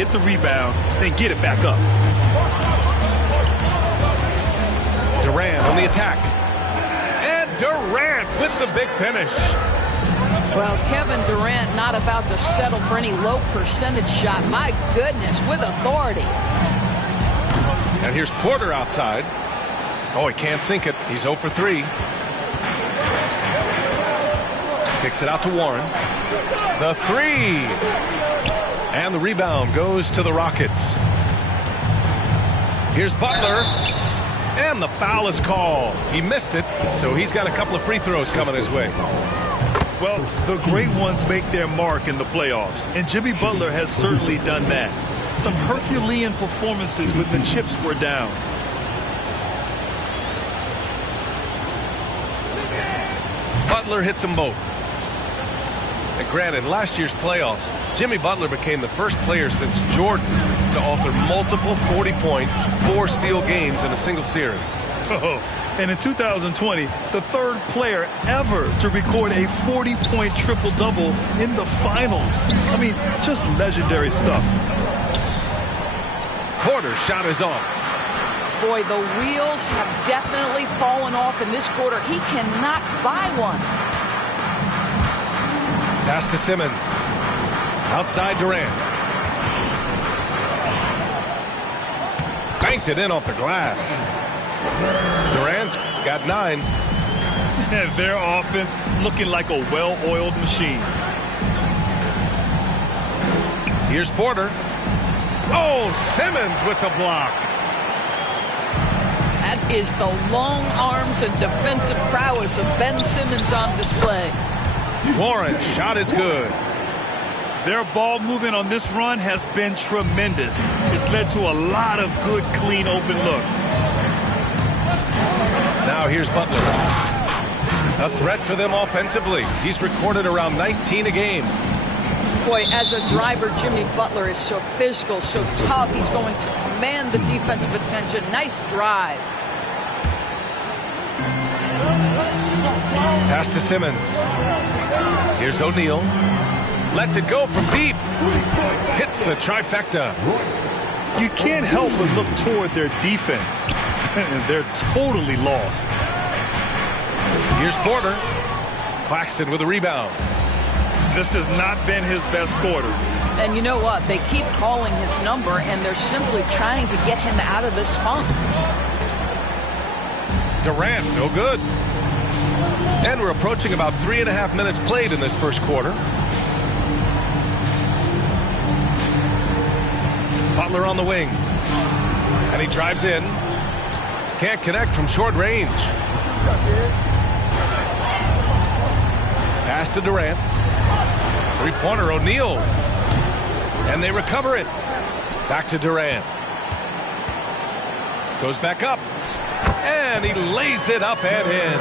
get the rebound, then get it back up. Durant on the attack. And Durant with the big finish. Well, Kevin Durant not about to settle for any low percentage shot. My goodness, with authority. And here's Porter outside. Oh, he can't sink it. He's 0 for 3. Kicks it out to Warren. The 3. And the rebound goes to the Rockets. Here's Butler. And the foul is called. He missed it, so he's got a couple of free throws coming his way. Well, the great ones make their mark in the playoffs, and Jimmy Butler has certainly done that. Some Herculean performances when the chips were down. Butler hits them both. And granted, in last year's playoffs, Jimmy Butler became the first player since Jordan to author multiple 40-point, 4-steal games in a single series. Oh, and in 2020, the third player ever to record a 40-point triple-double in the finals. I mean, just legendary stuff. Porter's shot is off. Boy, the wheels have definitely fallen off in this quarter. He cannot buy one. Pass to Simmons. Outside Durant. Banked it in off the glass. Durant's got 9. And their offense looking like a well-oiled machine. Here's Porter. Oh, Simmons with the block. That is the long arms and defensive prowess of Ben Simmons on display. Warren's shot is good. Their ball movement on this run has been tremendous. It's led to a lot of good, clean, open looks. Now here's Butler. A threat for them offensively. He's recorded around 19 a game. Boy, as a driver, Jimmy Butler is so physical, so tough. He's going to command the defensive attention. Nice drive. Pass to Simmons. Here's O'Neal. Lets it go from deep. Hits the trifecta. You can't help but look toward their defense. They're totally lost. Here's Porter. Claxton with a rebound. This has not been his best quarter. And you know what? They keep calling his number, and they're simply trying to get him out of this funk. Durant, no good. And we're approaching about 3.5 minutes played in this first quarter. Butler on the wing. And he drives in. Can't connect from short range. Pass to Durant. Three-pointer, O'Neal. And they recover it. Back to Durant. Goes back up. And he lays it up and in.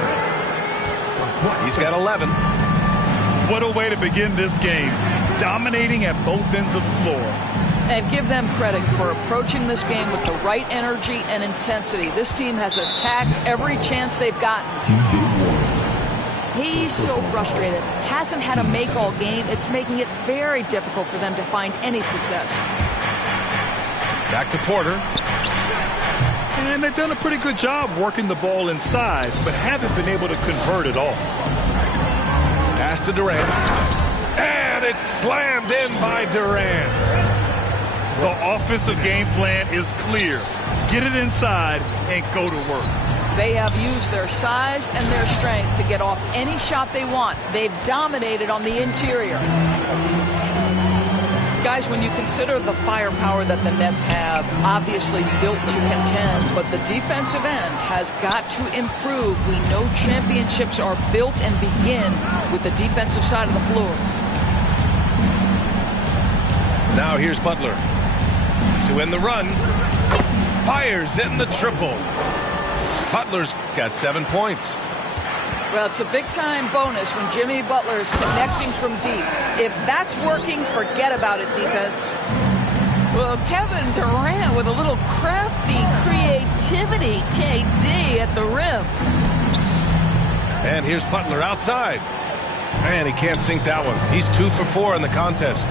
He's got 11. What a way to begin this game. Dominating at both ends of the floor. And give them credit for approaching this game with the right energy and intensity. This team has attacked every chance they've gotten. He's so frustrated. Hasn't had a make all game. It's making it very difficult for them to find any success. Back to Porter. And they've done a pretty good job working the ball inside, but haven't been able to convert at all. Pass to Durant. And it's slammed in by Durant. The offensive game plan is clear. Get it inside and go to work. They have used their size and their strength to get off any shot they want. They've dominated on the interior. Guys, when you consider the firepower that the Nets have, obviously built to contend, but the defensive end has got to improve. We know championships are built and begin with the defensive side of the floor. Now here's Butler. To end the run. Fires in the triple. Butler's got 7 points. Well, it's a big-time bonus when Jimmy Butler is connecting from deep. If that's working, forget about it, defense. Well, Kevin Durant with a little crafty creativity, KD at the rim. And here's Butler outside. And he can't sink that one. He's 2 for 4 in the contest.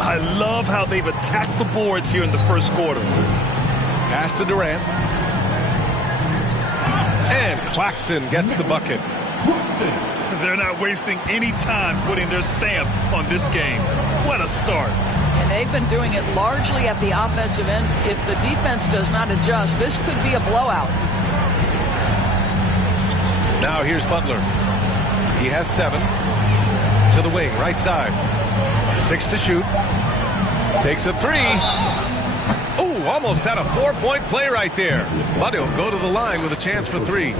I love how they've attacked the boards here in the first quarter. Pass to Durant. And Claxton gets the bucket. They're not wasting any time putting their stamp on this game. What a start. And they've been doing it largely at the offensive end. If the defense does not adjust, this could be a blowout. Now here's Butler. He has 7. To the wing, right side. 6 to shoot. Takes a 3. Oh, almost had a 4-point play right there. But he'll go to the line with a chance for 3.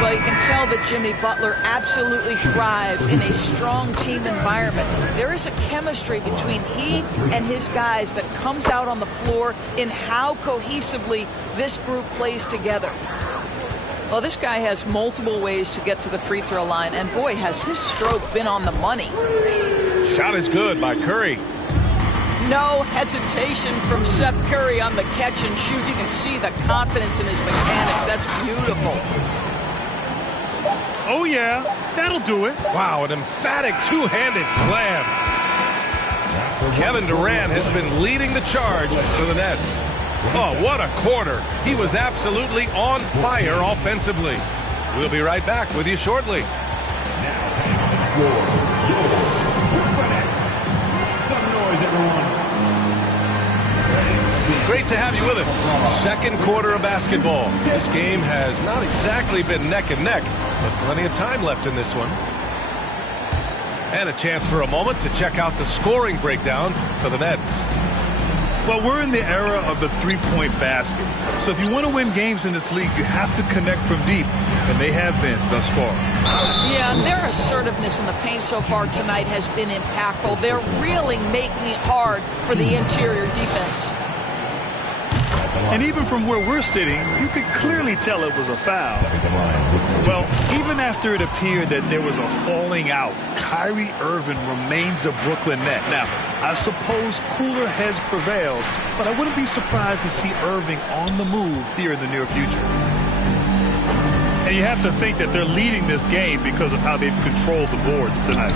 Well, you can tell that Jimmy Butler absolutely thrives in a strong team environment. There is a chemistry between he and his guys that comes out on the floor in how cohesively this group plays together. Well, this guy has multiple ways to get to the free throw line, and boy, has his stroke been on the money. Shot is good by Curry. No hesitation from Seth Curry on the catch and shoot. You can see the confidence in his mechanics. That's beautiful. Oh, yeah, that'll do it. Wow, an emphatic two-handed slam. Kevin Durant has been leading the charge for the Nets. Oh, what a quarter. He was absolutely on fire offensively. We'll be right back with you shortly. Great to have you with us. Second quarter of basketball. This game has not exactly been neck and neck, but plenty of time left in this one. And a chance for a moment to check out the scoring breakdown for the Nets. Well, we're in the era of the three-point basket. So if you want to win games in this league, you have to connect from deep, and they have been thus far. Yeah, their assertiveness in the paint so far tonight has been impactful. They're really making it hard for the interior defense. And even from where we're sitting, you could clearly tell it was a foul. Well, even after it appeared that there was a falling out, Kyrie Irving remains a Brooklyn Net. Now, I suppose cooler heads prevailed, but I wouldn't be surprised to see Irving on the move here in the near future. And you have to think that they're leading this game because of how they've controlled the boards tonight.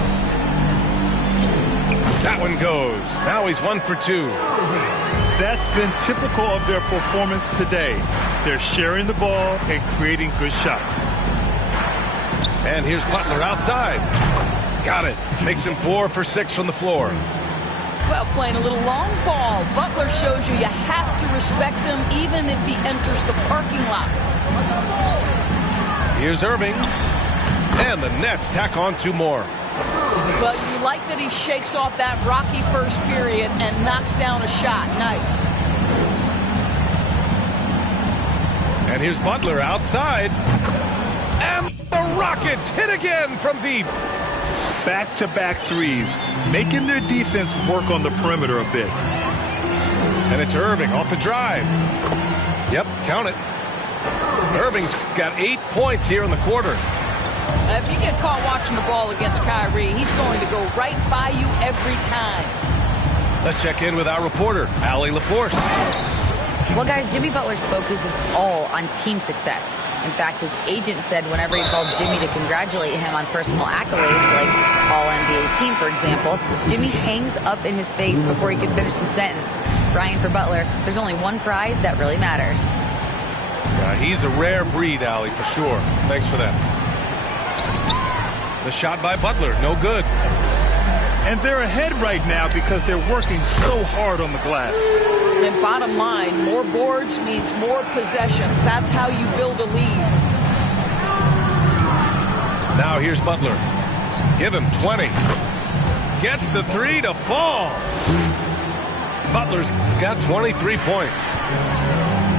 That one goes. Now he's 1 for 2. That's been typical of their performance today. They're sharing the ball and creating good shots. And here's Butler outside. Got it. Makes him 4 for 6 from the floor. Well, playing a little long ball. Butler shows you have to respect him even if he enters the parking lot. Here's Irving. And the Nets tack on 2 more. But you like that he shakes off that rocky first period and knocks down a shot. Nice. And here's Butler outside. And the Rockets hit again from deep. Back-to-back threes, making their defense work on the perimeter a bit. And it's Irving off the drive. Yep, count it. Irving's got 8 points here in the quarter. If you get caught watching the ball against Kyrie, he's going to go right by you every time. Let's check in with our reporter, Allie LaForce. Well, guys, Jimmy Butler's focus is all on team success. In fact, his agent said whenever he calls Jimmy to congratulate him on personal accolades, like All-NBA team, for example, Jimmy hangs up in his face before he can finish the sentence. Brian, for Butler, there's only one prize that really matters. He's a rare breed, Allie, for sure. Thanks for that. The shot by Butler, no good. And they're ahead right now because they're working so hard on the glass. And bottom line, more boards means more possessions. That's how you build a lead. Now here's Butler. Give him 20. Gets the 3 to fall. Butler's got 23 points.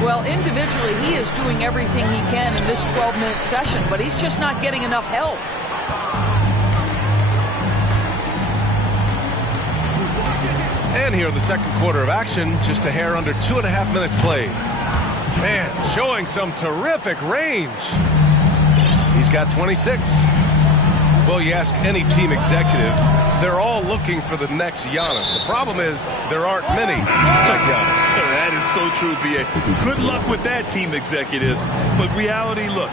Well, individually, he is doing everything he can in this 12-minute session, but he's just not getting enough help. And here in the second quarter of action, just a hair under 2.5 minutes played. Man, showing some terrific range. He's got 26. Well, you ask any team executive, they're all looking for the next Giannis. The problem is there aren't many like Giannis. That is so true, B.A. Good luck with that, team executives. But reality, look,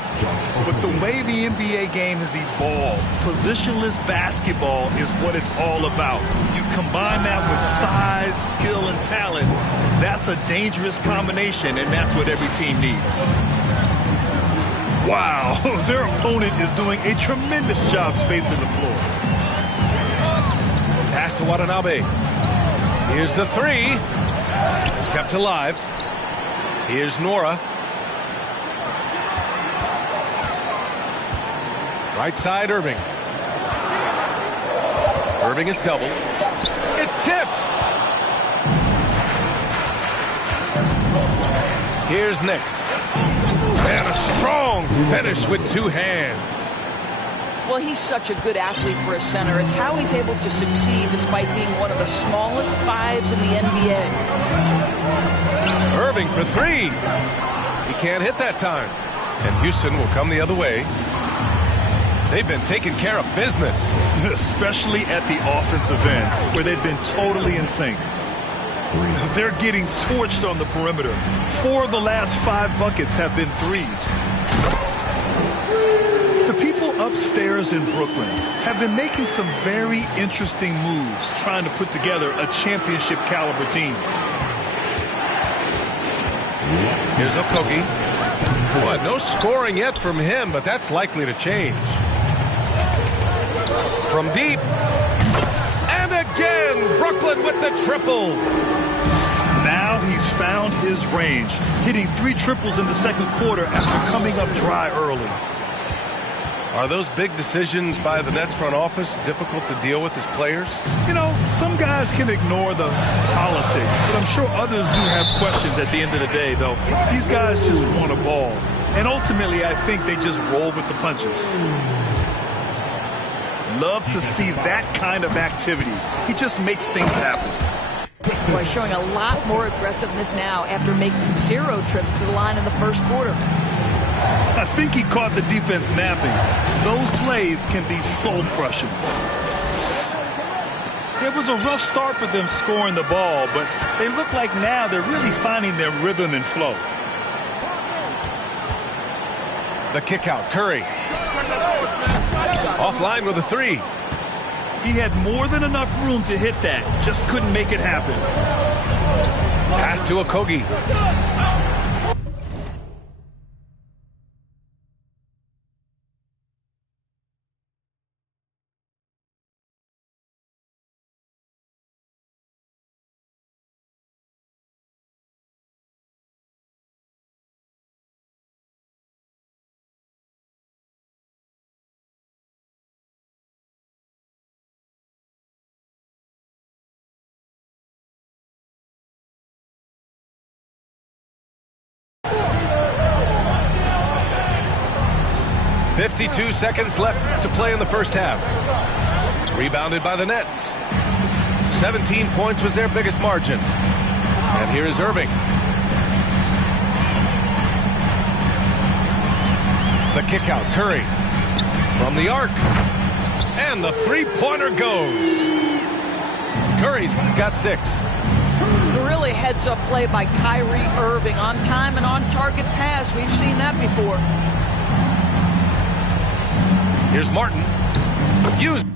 with the way the NBA game has evolved, positionless basketball is what it's all about. You combine that with size, skill, and talent, that's a dangerous combination, and that's what every team needs. Wow, their opponent is doing a tremendous job spacing the floor. Pass to Watanabe. Here's the three. Kept alive. Here's Nora. Right side, Irving. Irving is doubled. It's tipped. Here's Nix. And a strong finish with two hands. Well, he's such a good athlete for a center. It's how he's able to succeed despite being one of the smallest fives in the NBA. Irving for three. He can't hit that time. And Houston will come the other way. They've been taking care of business. Especially at the offensive end, where they've been totally in sync. They're getting torched on the perimeter. 4 of the last 5 buckets have been threes. The people upstairs in Brooklyn have been making some very interesting moves trying to put together a championship caliber team. Here's Okogie. Boy, no scoring yet from him, but that's likely to change. From deep. And again, Brooklyn with the triple. Now he's found his range, hitting 3 triples in the second quarter after coming up dry early. Are those big decisions by the Nets front office difficult to deal with as players? You know, some guys can ignore the politics, but I'm sure others do have questions at the end of the day, though. These guys just want a ball. And ultimately, I think they just roll with the punches. Love to see that kind of activity. He just makes things happen. Boy, showing a lot more aggressiveness now after making 0 trips to the line in the first quarter. I think he caught the defense napping. Those plays can be soul-crushing. It was a rough start for them scoring the ball, but they look like now they're really finding their rhythm and flow. The kick out, Curry. Offline with a three. He had more than enough room to hit that, just couldn't make it happen. Pass to Okogie. .52 seconds left to play in the first half. Rebounded by the Nets. 17 points was their biggest margin. And here is Irving. The kick out, Curry. From the arc. And the three-pointer goes. Curry's got 6. Really heads-up play by Kyrie Irving. On time and on target pass. We've seen that before. Here's Martin. Used.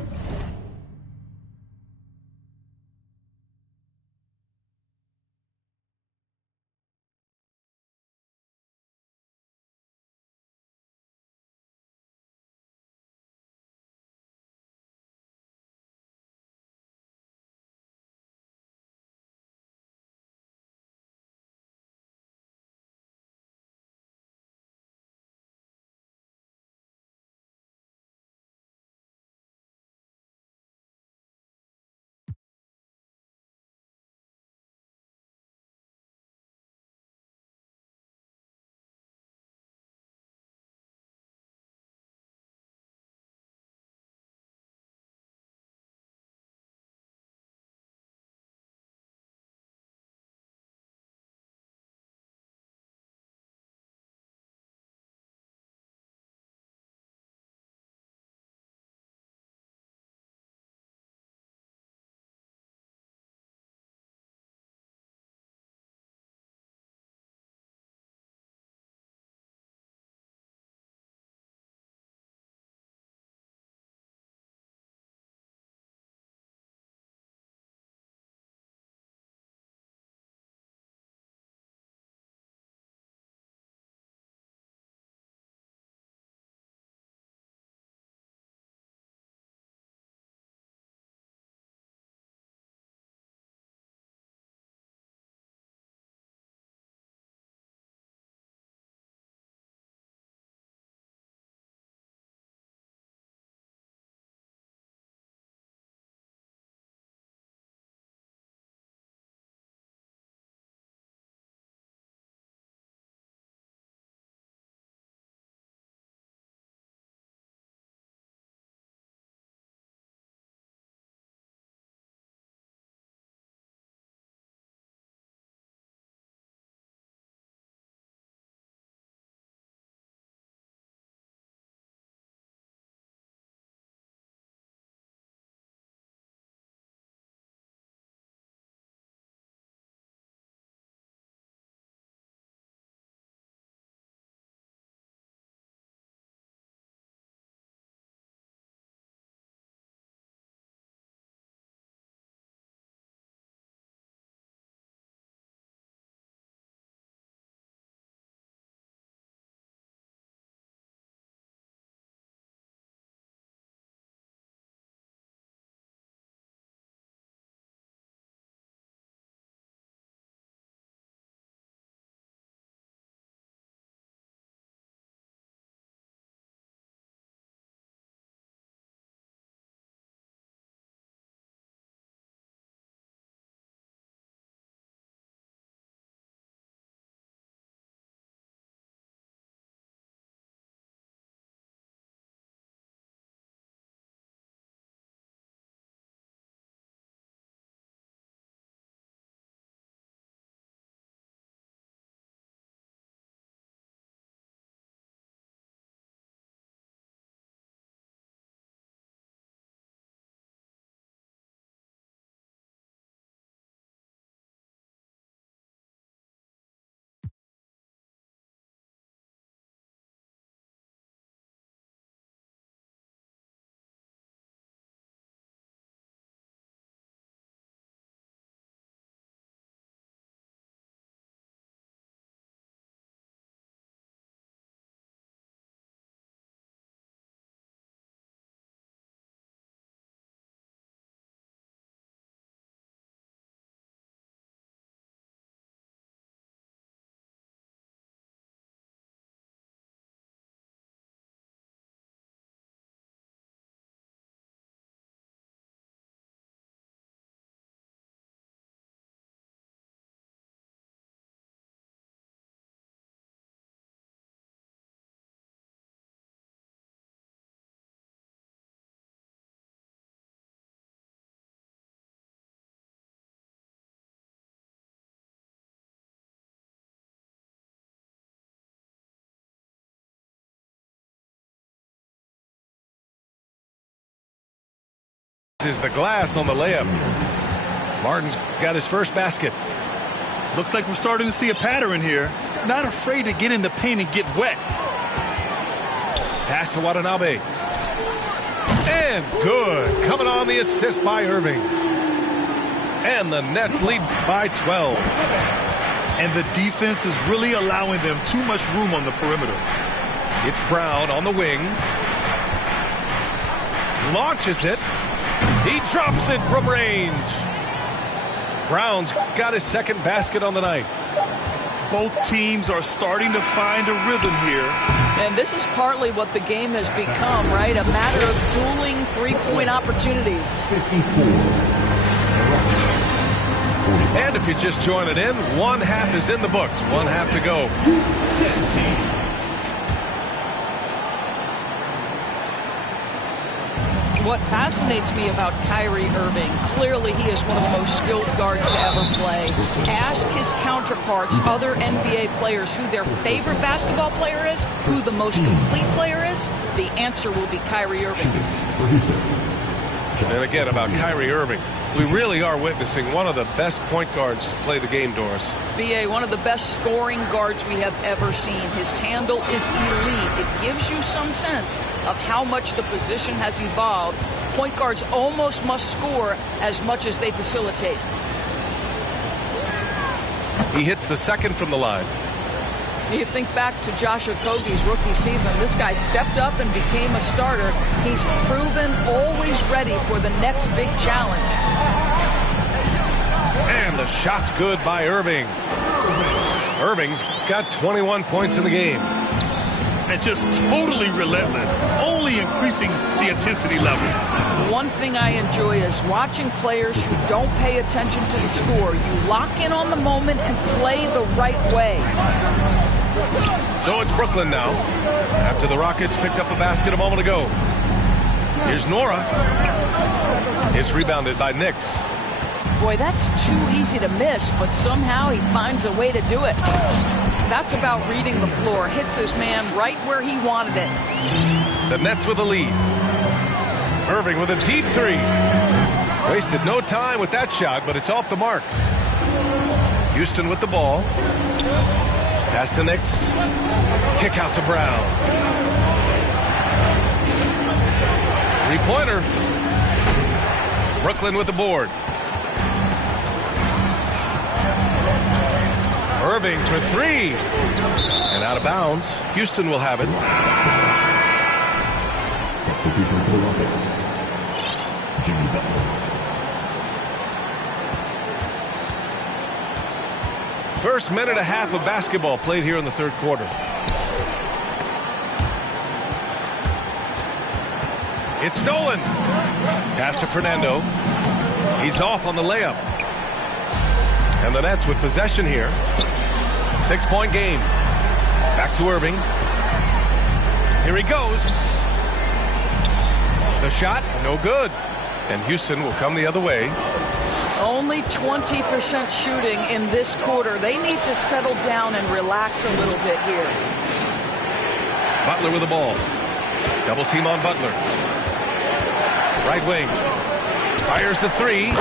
misses the glass on the layup. Martin's got his first basket. Looks like we're starting to see a pattern here. Not afraid to get in the paint and get wet. Pass to Watanabe. And good. Coming on the assist by Irving. And the Nets lead by 12. And the defense is really allowing them too much room on the perimeter. It's Brown on the wing. Launches it. He drops it from range. Brown's got his second basket on the night. Both teams are starting to find a rhythm here. And this is partly what the game has become, right? A matter of dueling three-point opportunities. 54. And if you just join it in, one half is in the books. One half to go. What fascinates me about Kyrie Irving, clearly he is one of the most skilled guards to ever play. Ask his counterparts, other NBA players, who their favorite basketball player is, who the most complete player is. The answer will be Kyrie Irving. And again, about Kyrie Irving, we really are witnessing one of the best point guards to play the game, Doris. B.A., one of the best scoring guards we have ever seen. His handle is elite. It gives you some sense of how much the position has evolved. Point guards almost must score as much as they facilitate. He hits the second from the line. You think back to Josh Okogie's rookie season. This guy stepped up and became a starter. He's proven always ready for the next big challenge. And the shot's good by Irving. Irving's got 21 points in the game. And just totally relentless, only increasing the intensity level. One thing I enjoy is watching players who don't pay attention to the score. You lock in on the moment and play the right way. So it's Brooklyn now, after the Rockets picked up a basket a moment ago. Here's Nora. It's rebounded by Nix. Boy, that's too easy to miss, but somehow he finds a way to do it. That's about reading the floor. Hits his man right where he wanted it. The Nets with a lead. Irving with a deep three. Wasted no time with that shot, but it's off the mark. Houston with the ball. Pass to Nix. Kick out to Brown. Three-pointer. Brooklyn with the board. Irving for three. And out of bounds. Houston will have it. Substitution for the Rockets. Jimmy Butler. First minute and a half of basketball played here in the third quarter. It's stolen. Pass to Fernando. He's off on the layup. And the Nets with possession here. 6-point game. Back to Irving. Here he goes. The shot, no good. And Houston will come the other way. Only 20% shooting in this quarter. They need to settle down and relax a little bit here. Butler with the ball. Double team on Butler. Right wing. Fires the three.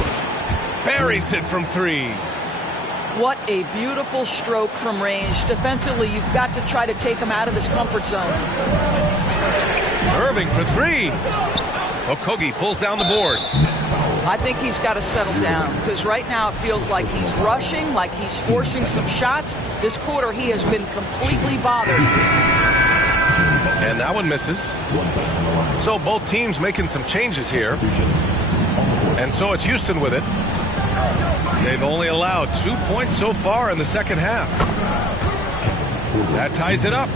Buries it from three. What a beautiful stroke from range. Defensively, you've got to try to take him out of his comfort zone. Irving for three. Okogie pulls down the board. I think he's got to settle down because right now it feels like he's rushing, like he's forcing some shots. This quarter he has been completely bothered. And that one misses. So both teams making some changes here. And so it's Houston with it. They've only allowed 2 points so far in the second half. That ties it up.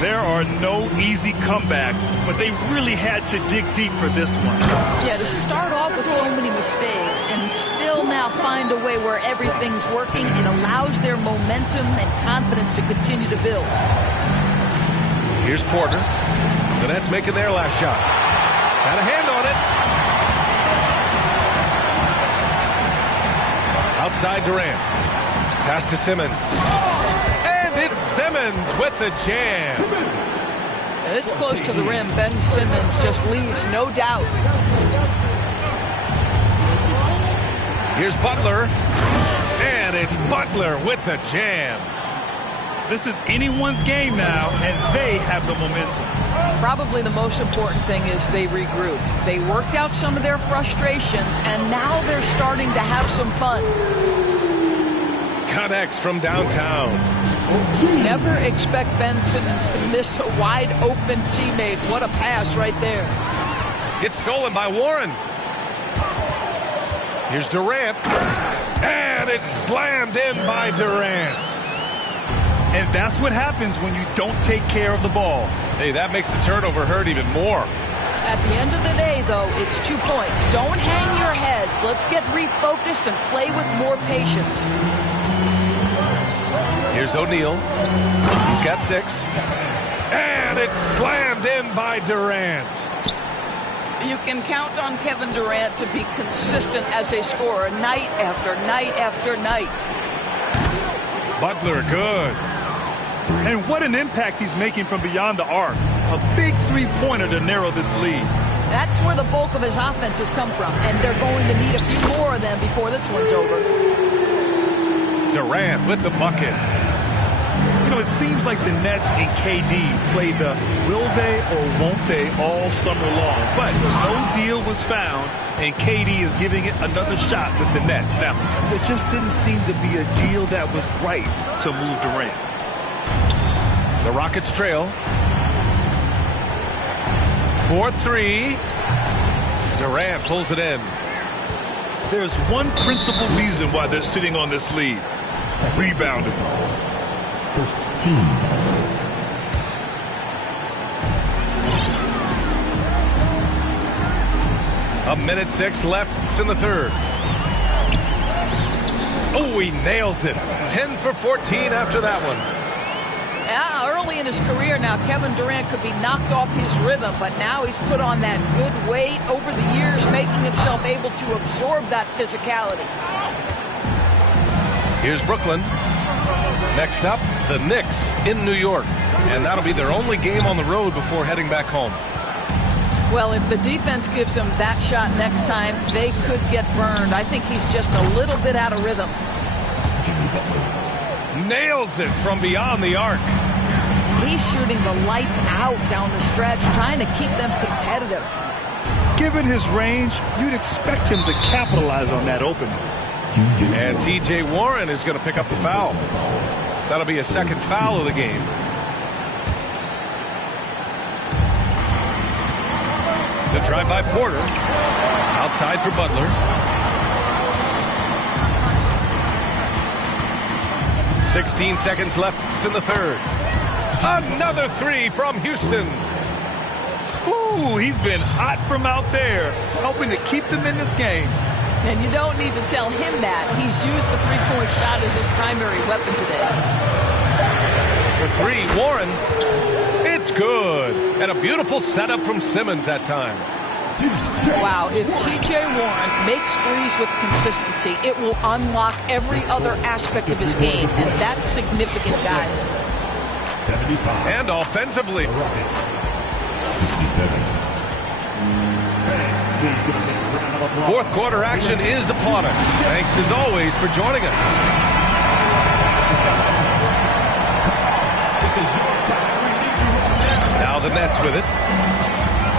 There are no easy comebacks, but they really had to dig deep for this one. Yeah, to start off with so many mistakes and still now find a way where everything's working, it allows their momentum and confidence to continue to build. Here's Porter. The Nets making their last shot. Got a hand on it. Outside Durant. Pass to Simmons. It's Simmons with the jam. This close to the rim, Ben Simmons just leaves no doubt. Here's Butler. And it's Butler with the jam. This is anyone's game now, and they have the momentum. Probably the most important thing is they regrouped. They worked out some of their frustrations, and now they're starting to have some fun. Connects from downtown. Never expect Ben Simmons to miss a wide-open teammate. What a pass right there. It's stolen by Warren. Here's Durant. And it's slammed in by Durant. And that's what happens when you don't take care of the ball. Hey, that makes the turnover hurt even more. At the end of the day, though, it's 2 points. Don't hang your heads. Let's get refocused and play with more patience. Here's O'Neal. He's got 6. And it's slammed in by Durant. You can count on Kevin Durant to be consistent as a scorer night after night after night. Butler, good. And what an impact he's making from beyond the arc. A big three-pointer to narrow this lead. That's where the bulk of his offense has come from, and they're going to need a few more of them before this one's over. Durant with the bucket. You know, it seems like the Nets and KD played the will they or won't they all summer long. But no deal was found, and KD is giving it another shot with the Nets. Now, there just didn't seem to be a deal that was right to move Durant. The Rockets trail. 4-3. Durant pulls it in. There's one principal reason why they're sitting on this lead. Rebounding. First team. A minute 6 left in the third. Oh, he nails it. 10 for 14 after that one. Yeah, early in his career now, Kevin Durant could be knocked off his rhythm, but now he's put on that good weight over the years, making himself able to absorb that physicality. Here's Brooklyn. Next up, the Knicks in New York. And that'll be their only game on the road before heading back home. Well, if the defense gives him that shot next time, they could get burned. I think he's just a little bit out of rhythm. Nails it from beyond the arc. He's shooting the lights out down the stretch, trying to keep them competitive. Given his range, you'd expect him to capitalize on that opening. And T.J. Warren is going to pick up the foul. That'll be a second foul of the game. The drive by Porter. Outside for Butler. 16 seconds left in the third. Another three from Houston. Ooh, he's been hot from out there, helping to keep them in this game. And you don't need to tell him that. He's used the three-point shot as his primary weapon today. For three, Warren. It's good. And a beautiful setup from Simmons that time. Wow, if T.J. Warren makes threes with consistency, it will unlock every other aspect of his game, and that's significant, guys. 75. And offensively. 67. Fourth quarter action is upon us. Thanks as always for joining us. Now the Nets with it.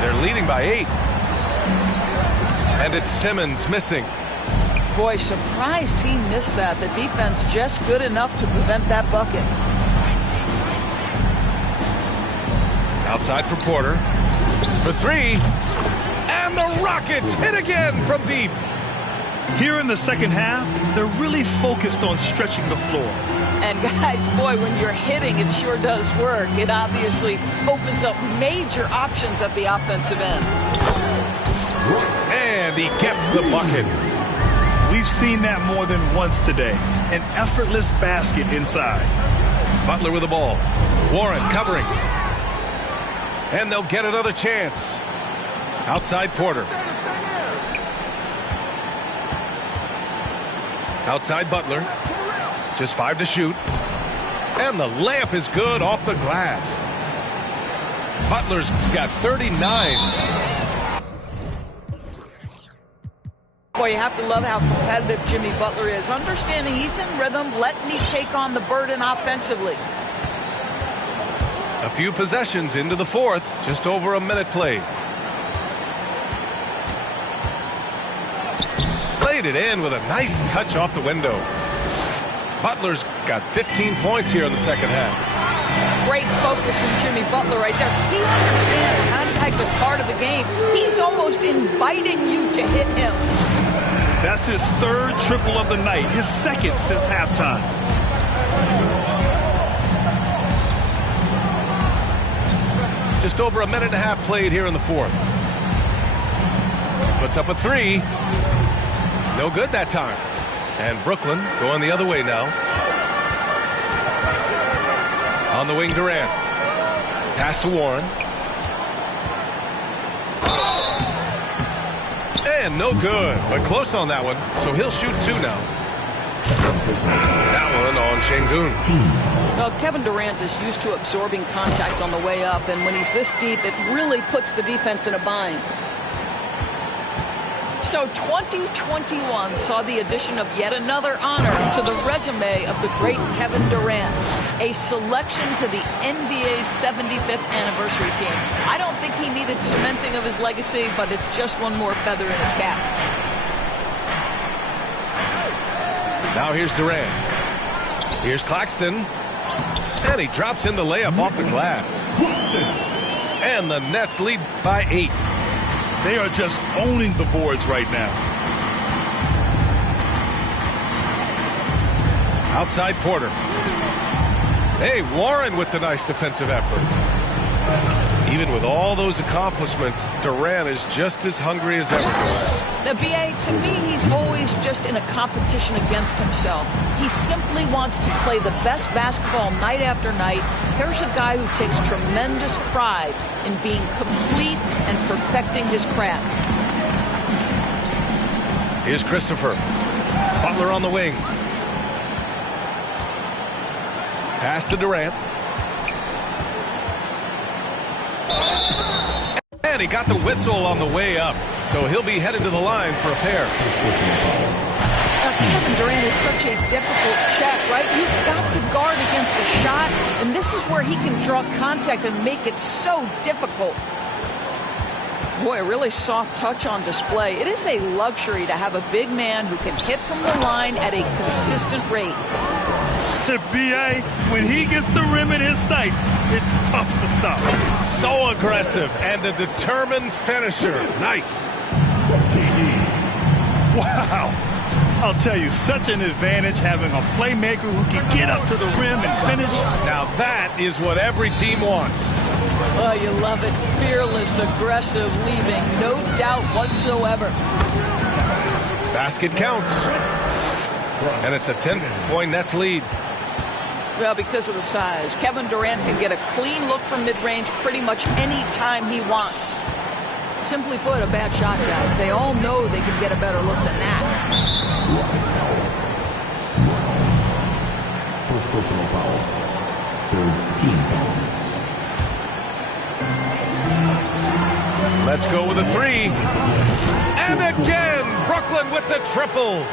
They're leading by 8. And it's Simmons missing. Boy, surprised he missed that. The defense just good enough to prevent that bucket. Outside for Porter. For three. And the Rockets hit again from deep. Here in the second half, they're really focused on stretching the floor. And guys, boy, when you're hitting, it sure does work. It obviously opens up major options at the offensive end. And he gets the bucket. We've seen that more than once today. An effortless basket inside. Butler with the ball. Warren covering. And they'll get another chance. Outside Porter. Outside Butler. Just 5 to shoot. And the layup is good off the glass. Butler's got 39. Boy, Boy, you have to love how competitive Jimmy Butler is. Understanding he's in rhythm, let me take on the burden offensively. A few possessions into the fourth, just over a minute played. Played it in with a nice touch off the window. Butler's got 15 points here in the second half. Great focus from Jimmy Butler right there. He understands contact is part of the game. He's almost inviting you to hit him. That's his third triple of the night, his second since halftime. Just over a minute and a half played here in the fourth. Puts up a three. No good that time. And Brooklyn going the other way now. On the wing, Durant. Pass to Warren. And no good, but close on that one. So he'll shoot two now. That one on Şengün. Well, Kevin Durant is used to absorbing contact on the way up, and when he's this deep, it really puts the defense in a bind. So 2021 saw the addition of yet another honor to the resume of the great Kevin Durant, a selection to the NBA's 75th anniversary team. I don't think he needed cementing of his legacy, but it's just one more feather in his cap. Now here's Durant. Here's Claxton. And he drops in the layup off the glass. And the Nets lead by 8. They are just owning the boards right now. Outside Porter. Hey, Warren with the nice defensive effort. Even with all those accomplishments, Durant is just as hungry as ever. The BA, to me, he's always just in a competition against himself. He simply wants to play the best basketball night after night. Here's a guy who takes tremendous pride in being complete and perfecting his craft. Here's Christopher. Butler on the wing. Pass to Durant. And he got the whistle on the way up. So he'll be headed to the line for a pair. Kevin Durant is such a difficult check, right? You've got to guard against the shot, and this is where he can draw contact and make it so difficult. Boy, a really soft touch on display. It is a luxury to have a big man who can hit from the line at a consistent rate. The BA, when he gets the rim in his sights, it's tough to stop. So aggressive and a determined finisher. Nice. Wow. I'll tell you, such an advantage having a playmaker who can get up to the rim and finish. Now that is what every team wants. Oh, you love it. Fearless, aggressive, leaving no doubt whatsoever. Basket counts. And it's a 10-point Nets lead. Well, because of the size, Kevin Durant can get a clean look from mid-range pretty much any time he wants. Simply put, a bad shot, guys. They all know they can get a better look than that. First personal foul. Third team foul. Let's go with a three. And again, Brooklyn with the triple.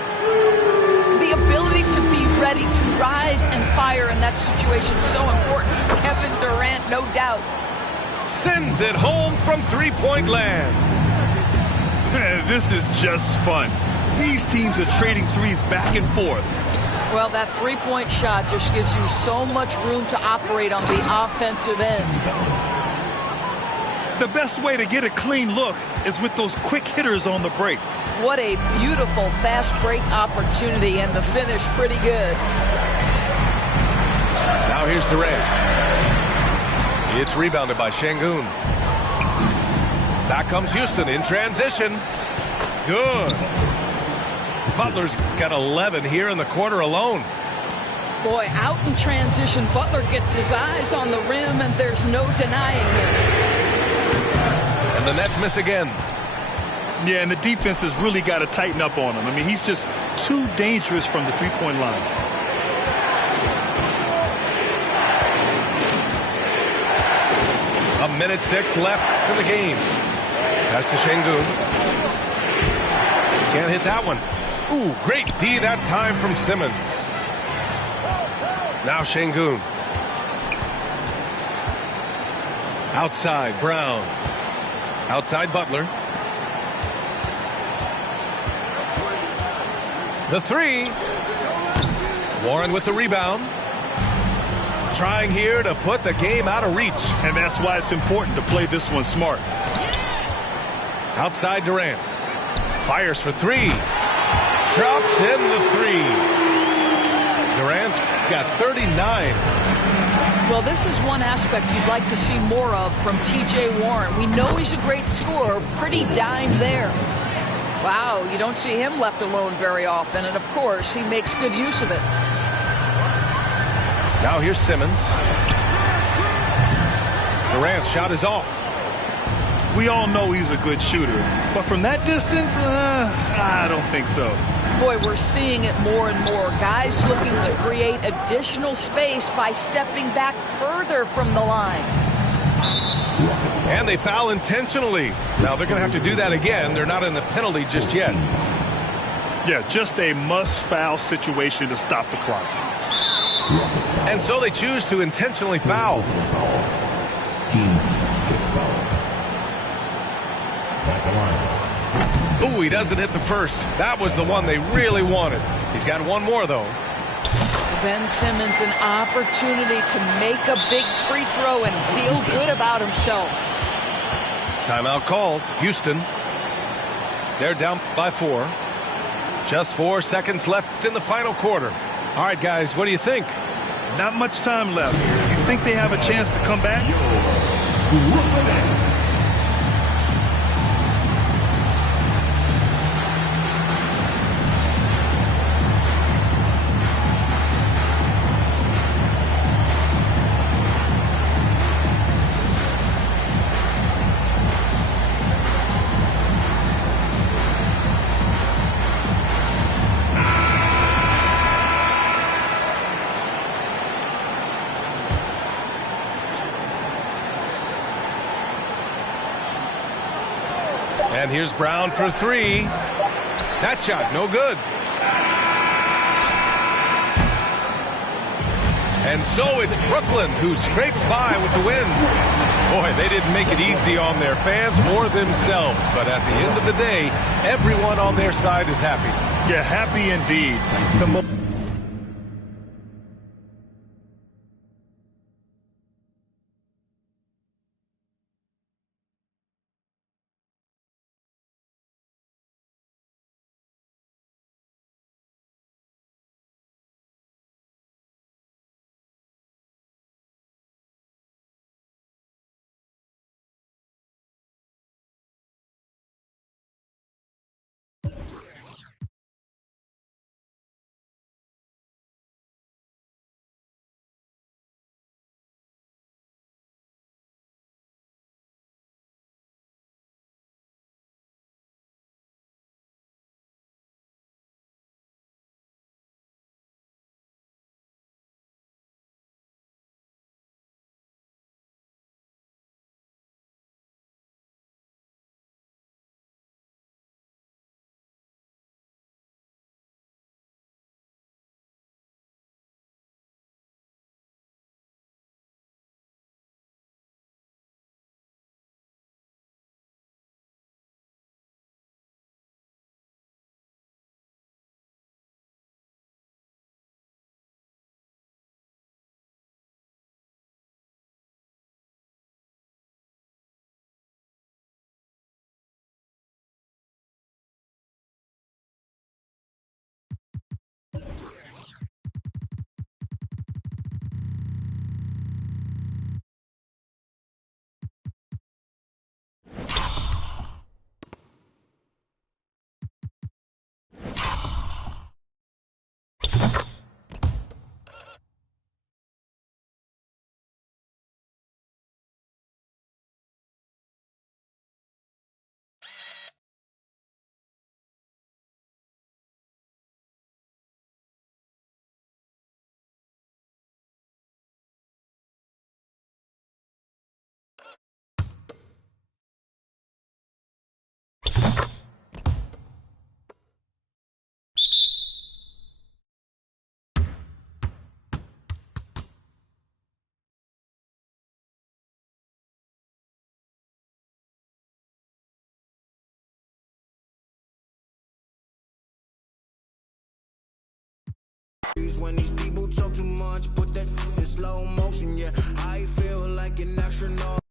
The ability to be ready to rise and fire in that situation is so important. Kevin Durant, no doubt. Sends it home from three-point land. This is just fun. These teams are trading threes back and forth. Well, that three-point shot just gives you so much room to operate on the offensive end. The best way to get a clean look is with those quick hitters on the break. What a beautiful fast break opportunity, and the finish pretty good. Now here's Durant. It's rebounded by Şengün. Back comes Houston in transition. Good. Butler's got 11 here in the quarter alone. Boy, out in transition, Butler gets his eyes on the rim, and there's no denying it. And the Nets miss again. Yeah, and the defense has really got to tighten up on him. I mean, he's just too dangerous from the three-point line. A minute 6 left in the game. Pass to Şengün. Can't hit that one. Ooh, great D that time from Simmons. Now Şengün. Outside, Brown. Outside, Butler. The three. Warren with the rebound. Trying here to put the game out of reach. And that's why it's important to play this one smart. Outside Durant. Fires for three. Drops in the three. Durant's got 39. Well, this is one aspect you'd like to see more of from T.J. Warren. We know he's a great scorer, pretty dime there. Wow, you don't see him left alone very often, and of course, he makes good use of it. Now here's Simmons. Durant's shot is off. We all know he's a good shooter, but from that distance, I don't think so. Boy, we're seeing it more and more. Guys looking to create additional space by stepping back further from the line. And they foul intentionally. Now they're going to have to do that again. They're not in the penalty just yet. Yeah, just a must-foul situation to stop the clock. And so they choose to intentionally foul. Teams fifth foul. At the line. Ooh, he doesn't hit the first. That was the one they really wanted. He's got one more, though. Ben Simmons, an opportunity to make a big free throw and feel good about himself. Timeout called. Houston. They're down by 4. Just 4 seconds left in the final quarter. All right, guys, what do you think? Not much time left. You think they have a chance to come back? And here's Brown for 3. That shot, no good. And so it's Brooklyn who scrapes by with the win. Boy, they didn't make it easy on their fans or themselves. But at the end of the day, everyone on their side is happy. Yeah, happy indeed. When these people talk too much, put that in slow motion, yeah. I feel like an astronaut.